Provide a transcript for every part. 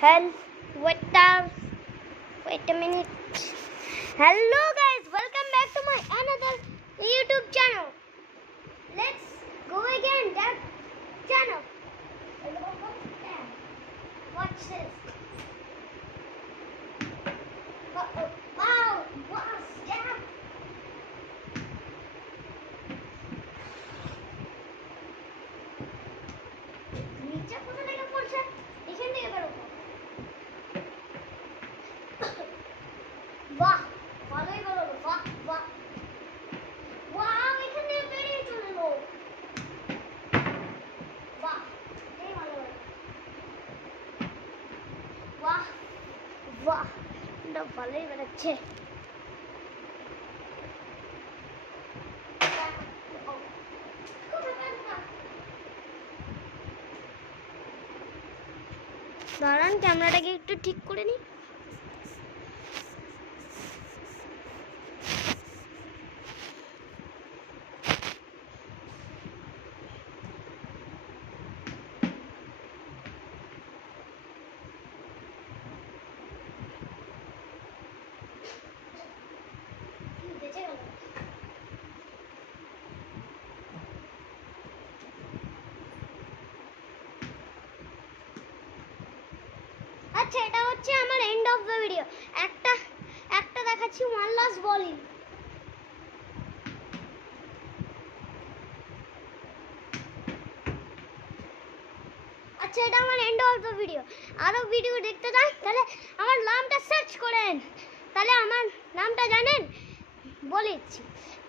Hell, what the? Wait a minute. Hello guys, welcome back to my another YouTube channel. Let's go again that channel. Watch this. Wow, what's that? নিচে কোথা থেকে পড়ছে? এখান থেকে বের হবো। বাহ, ভালোই বের হলো। বাহ বাহ। ওয়াও, এখান থেকে বেরিয়ে চলে এলো। বাহ, এই ভালো হলো। বাহ বাহ, এটা ভালোই বেরোচ্ছে। দাঁড়ান, ক্যামেরাটাকে একটু ঠিক করে নিই। আচ্ছা, এটা হচ্ছে আমার এন্ড অফ দ্য ভিডিও। একটা দেখাচ্ছি, ওয়ান লাস্ট বলিং। আচ্ছা, এটা আমার এন্ড অফ দ্য ভিডিও। আরো ভিডিও দেখতে চান তাহলে আমার নামটা সার্চ করেন। তাহলে আমার নামটা জানেন, বলেছি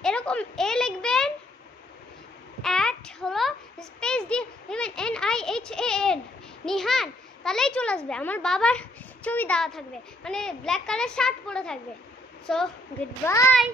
এরকম এ লিখবেন, হলো স্পেস দিয়ে লিখবেন NIHAN, নিহান, তাহলেই চলে আসবে। আমার বাবার ছবি দেওয়া থাকবে, মানে ব্ল্যাক কালার শার্ট পরে থাকবে। So good bye.